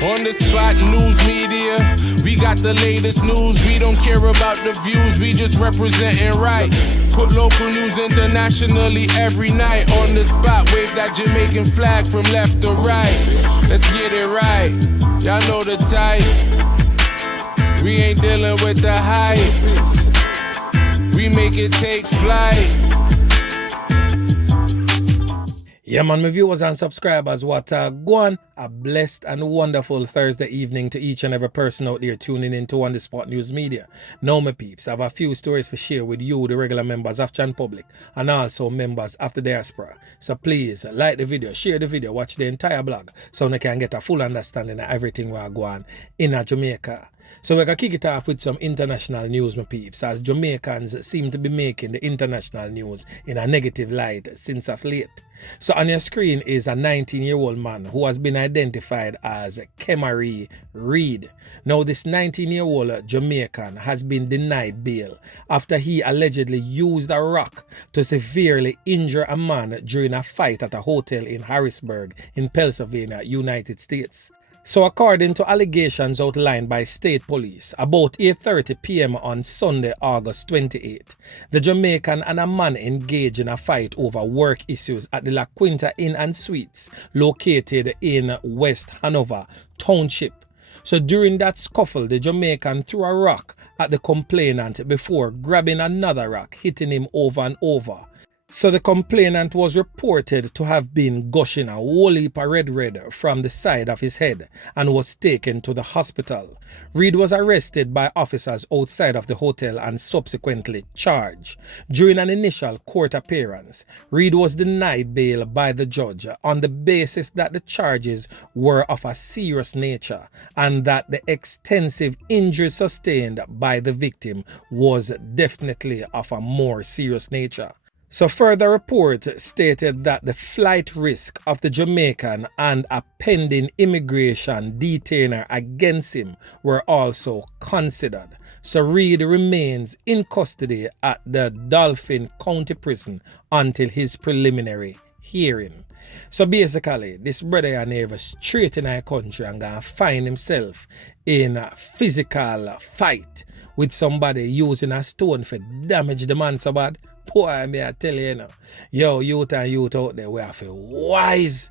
On the spot news media, we got the latest news. We don't care about the views, we just representing right. Put local news internationally every night. On the spot, wave that Jamaican flag from left to right. Let's get it right, y'all know the type. We ain't dealing with the hype. We make it take flight. Yeah, man, my viewers and subscribers, what go on. A blessed and wonderful Thursday evening to each and every person out there tuning in to On The Spot News Media. Now, my peeps, I have a few stories to share with you, the regular members of Chan Public, and also members of the diaspora. So please, like the video, share the video, watch the entire blog, so you can get a full understanding of everything we are going in Jamaica. So we're going to kick it off with some international news, my peeps, as Jamaicans seem to be making the international news in a negative light since of late. So on your screen is a 19-year-old man who has been identified as Reid. Now this 19-year-old Jamaican has been denied bail after he allegedly used a rock to severely injure a man during a fight at a hotel in Harrisburg in Pennsylvania, United States. So according to allegations outlined by state police, about 8:30 p.m. on Sunday, August 28, the Jamaican and a man engaged in a fight over work issues at the La Quinta Inn and Suites located in West Hanover Township. So during that scuffle, the Jamaican threw a rock at the complainant before grabbing another rock, hitting him over and over. So the complainant was reported to have been gushing a whole heap of red from the side of his head and was taken to the hospital. Reid was arrested by officers outside of the hotel and subsequently charged. During an initial court appearance, Reid was denied bail by the judge on the basis that the charges were of a serious nature and that the extensive injury sustained by the victim was definitely of a more serious nature. So further reports stated that the flight risk of the Jamaican and a pending immigration detainer against him were also considered. So Reid remains in custody at the Dauphin County Prison until his preliminary hearing. So basically, this brother and never straight in our country and gonna find himself in a physical fight with somebody using a stone for damage the man so bad. Boy, may I tell you, yo, youth and youth out there, we have to wise.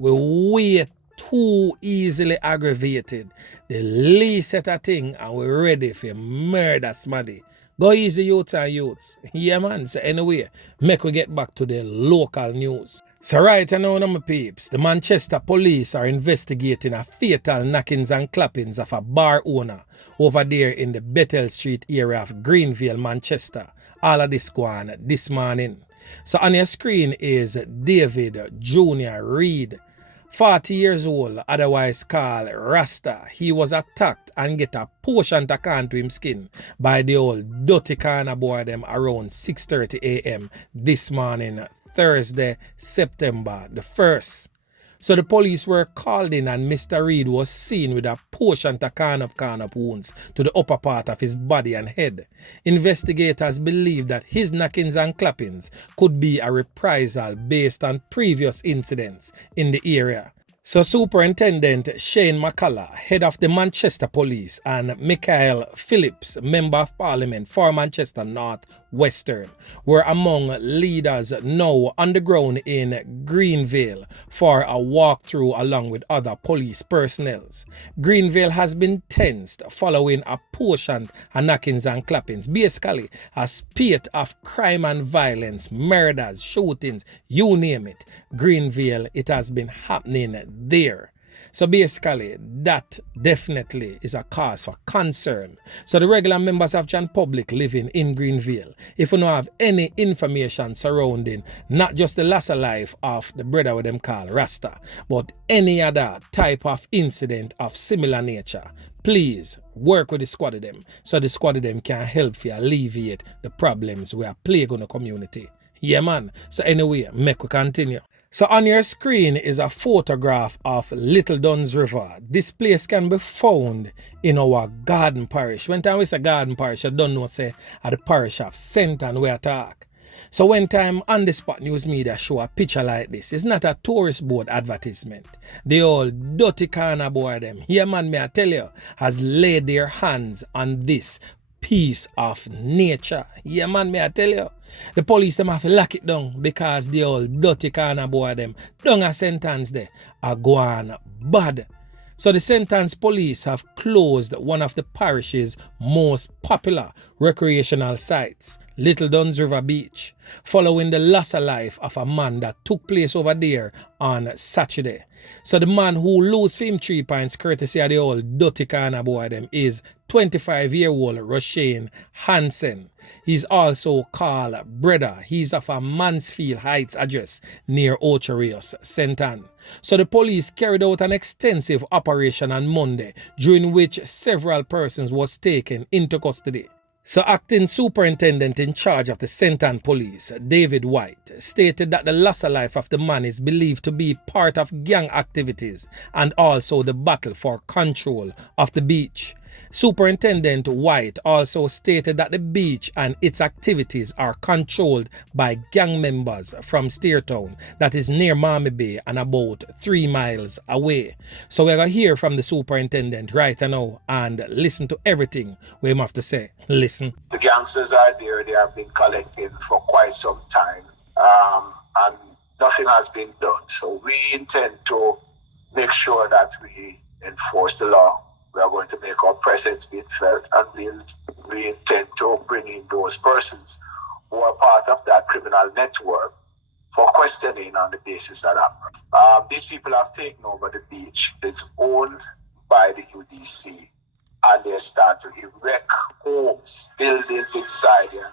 We way too easily aggravated. The least set a thing and we're ready for murder somebody. Go easy, youth and youths. Yeah, man. So anyway, make we get back to the local news. So right now, my peeps, the Manchester police are investigating a fatal knockings and clappings of a bar owner over there in the Bethel Street area of Greenville, Manchester. All of this going on this morning. So on your screen is David Jr. Reid, 40 years old, otherwise called Rasta. He was attacked and get a portion taken to him skin by the old Dutty Corna boy them around 6:30 a.m. this morning, Thursday, September the 1st. So the police were called in and Mr. Reid was seen with a portion taken up wounds to the upper part of his body and head. Investigators believe that his knockings and clappings could be a reprisal based on previous incidents in the area. So Superintendent Shane McCullough, head of the Manchester Police, and Michael Phillips, Member of Parliament for Manchester North Western, were among leaders now on the ground in Greenville for a walkthrough along with other police personnel. Greenville has been tensed following a portion of knockings and clappings, basically a spate of crime and violence, murders, shootings, you name it. Greenville, it has been happening there. So basically, that definitely is a cause for concern. So the regular members of Chan Public living in Greenville, if you don't have any information surrounding not just the loss of life of the brother with them call Rasta, but any other type of incident of similar nature, please work with the squad of them so the squad of them can help you alleviate the problems we are plaguing the community. Yeah, man. So anyway, make we continue. So on your screen is a photograph of Little Duns River. This place can be found in our Garden Parish. When time we say Garden Parish, I don't know say at the parish of St. and we talk. So when time on the spot news media show a picture like this, it's not a tourist board advertisement. The old dirty Corna boy them, here man me I tell you, has laid their hands on this piece of nature. Yeah man me I tell you. The police them have to lock it down because the old dirty Corna boy them don't a sentence there are going bad. So the sentence police have closed one of the parish's most popular recreational sites, Little Duns River Beach, following the loss of life of a man that took place over there on Saturday. So the man who lose him 3 points courtesy of the old dirty Corna boy them is 25-year-old Roshane Hansen. He's also called Brother. He's of a Mansfield Heights address near Ocherios, St. Ann. So the police carried out an extensive operation on Monday, during which several persons was taken into custody. So acting superintendent in charge of the St. Ann Police, David White, stated that the loss of life of the man is believed to be part of gang activities and also the battle for control of the beach. Superintendent White also stated that the beach and its activities are controlled by gang members from Steertown, that is near Miami Bay and about 3 miles away. So we're going to hear from the superintendent right now and listen to everything we have to say. Listen. The gangsters are there. They have been collecting for quite some time, and nothing has been done. So we intend to make sure that we enforce the law. We are going to make our presence being felt, and we intend to bring in those persons who are part of that criminal network for questioning on the basis that these people have taken over the beach. It's owned by the UDC, and they start to erect homes, buildings inside there,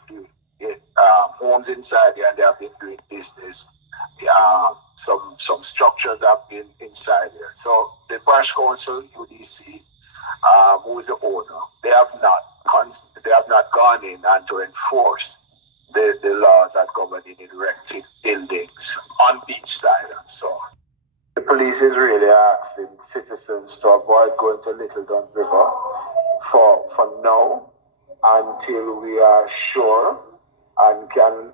homes inside there, and they have been doing business. Some structures have been inside there. So the Parish Council, UDC, who is the owner, they have not gone in and to enforce the laws that govern in erecting buildings on beach side and so on. The police is really asking citizens to avoid going to Little Duns River for now until we are sure and can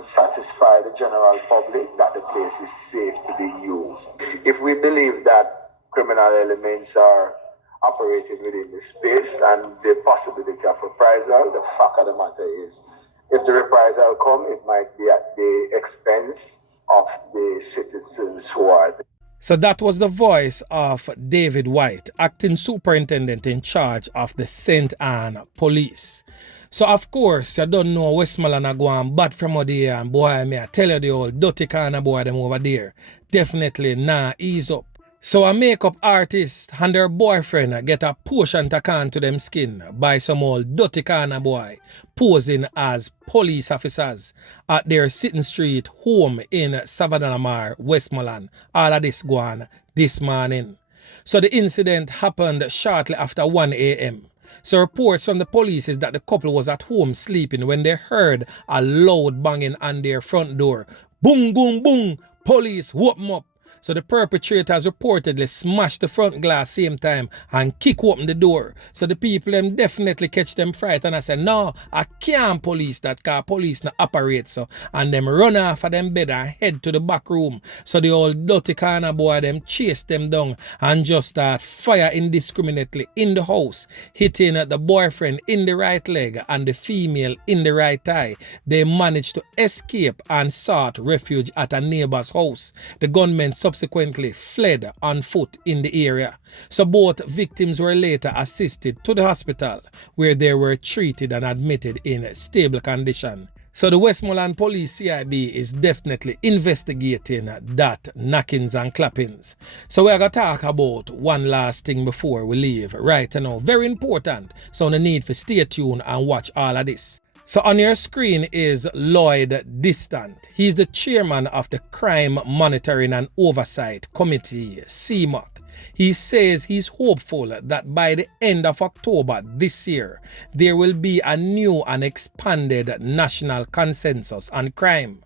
satisfy the general public that the place is safe to be used. If we believe that criminal elements are operating within the space and the possibility of reprisal, the fact of the matter is, if the reprisal come, it might be at the expense of the citizens who are there. So that was the voice of David White, acting superintendent in charge of the St. Ann Police. So of course, you don't know Westmoreland are going bad from over there, and boy, I tell you the old dirty Corna boy them over there. Definitely nah ease up. So a makeup artist and their boyfriend get a portion taken to them skin by some old dirty Corna boy posing as police officers at their Sitting Street home in Savannah, Westmoreland. All of this going this morning. So the incident happened shortly after 1 a.m. So reports from the police is that the couple was at home sleeping when they heard a loud banging on their front door. Boom, boom, boom, police, whoop 'em up. So the perpetrators reportedly smashed the front glass same time and kick open the door. So the people them definitely catch them fright and I said, no, I can't police that car, police not operate so. And them run off of them bed and head to the back room. So the old dirty Corna boy them chase them down and just start fire indiscriminately in the house, hitting the boyfriend in the right leg and the female in the right eye. They managed to escape and sought refuge at a neighbor's house. The gunmen subsequently fled on foot in the area. So both victims were later assisted to the hospital where they were treated and admitted in stable condition. So the Westmoreland Police CIB is definitely investigating that knockings and clappings. So we're going to talk about one last thing before we leave right now. Very important. So no need for stay tuned and watch all of this. So on your screen is Lloyd Distant. He's the chairman of the Crime Monitoring and Oversight Committee, CMOC. He says he's hopeful that by the end of October this year, there will be a new and expanded national consensus on crime.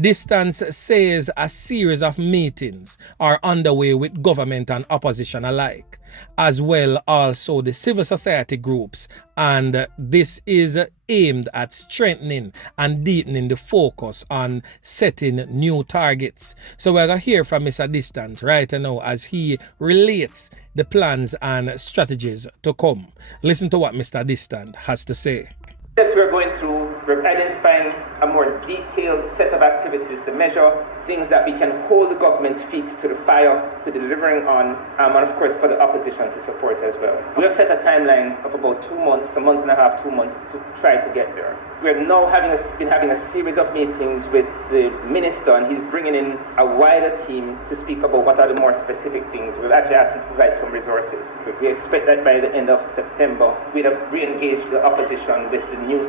Distance says a series of meetings are underway with government and opposition alike, as well also the civil society groups, and this is aimed at strengthening and deepening the focus on setting new targets. So we're going to hear from Mr. Distance right now as he relates the plans and strategies to come. Listen to what Mr. Distance has to say. Steps we're going through, we're identifying a more detailed set of activities to measure things that we can hold the government's feet to the fire, to delivering on, and of course for the opposition to support as well. We have set a timeline of about 2 months, a month and a half, 2 months to try to get there. We're now been having a series of meetings with the minister, and he's bringing in a wider team to speak about what are the more specific things. We've actually asked him to provide some resources. We expect that by the end of September, we'd have re-engaged the opposition with the new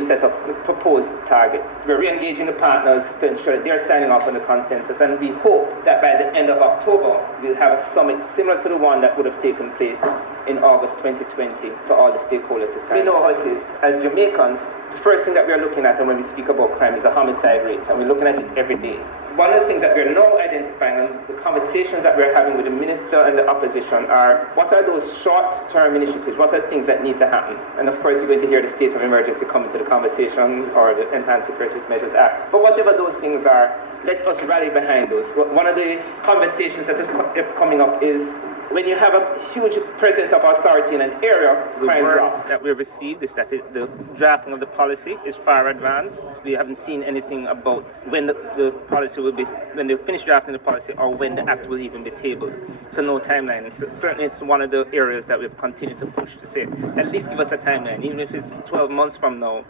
set of proposed targets. We're re-engaging the partners to ensure that they're signing off on the consensus, and we hope that by the end of October, we'll have a summit similar to the one that would have taken place in August 2020 for all the stakeholders to sign. We know how it is. As Jamaicans, the first thing that we are looking at when we speak about crime is the homicide rate, and we're looking at it every day. One of the things that we're now identifying, and the conversations that we're having with the minister and the opposition, are what are those short-term initiatives, what are the things that need to happen? And of course, you're going to hear the states of emergency come into the conversation, or the Enhanced Securities Measures Act. But whatever those things are, let us rally behind those. One of the conversations that is coming up is when you have a huge presence of authority in an area, crime drops. That we've received is that the drafting of the policy is far advanced. We haven't seen anything about when the policy will be, when they finish drafting the policy, or when the act will even be tabled. So no timeline. Certainly it's one of the areas that we've continued to push to say, at least give us a timeline, even if it's 12 months from now.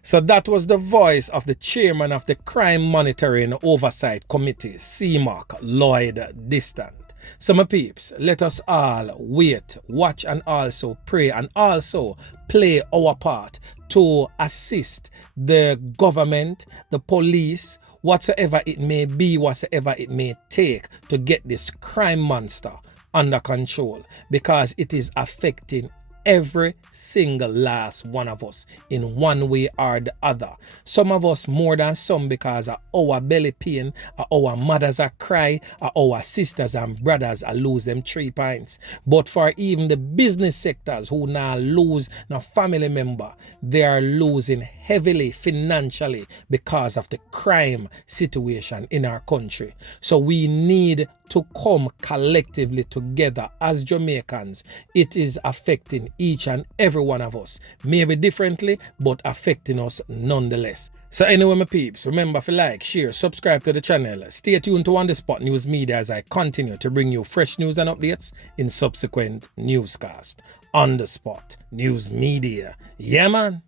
So that was the voice of the chairman of the Crime Monitoring Oversight Committee, CMOC, Lloyd Distant. So my peeps, let us all wait, watch, and also pray, and also play our part to assist the government, the police, whatsoever it may be, whatsoever it may take to get this crime monster under control, because it is affecting every single last one of us in one way or the other. Some of us more than some because of our belly pain, our mothers are cry, our sisters and brothers are lose them 3 pints. But for even the business sectors who now lose a family member, they are losing heavily financially because of the crime situation in our country. So we need to come collectively together as Jamaicans. It is affecting each and every one of us, maybe differently, but affecting us nonetheless. So anyway, my peeps, remember to like, share, subscribe to the channel. Stay tuned to On The Spot News Media as I continue to bring you fresh news and updates in subsequent newscasts. On The Spot News Media. Yeah, man.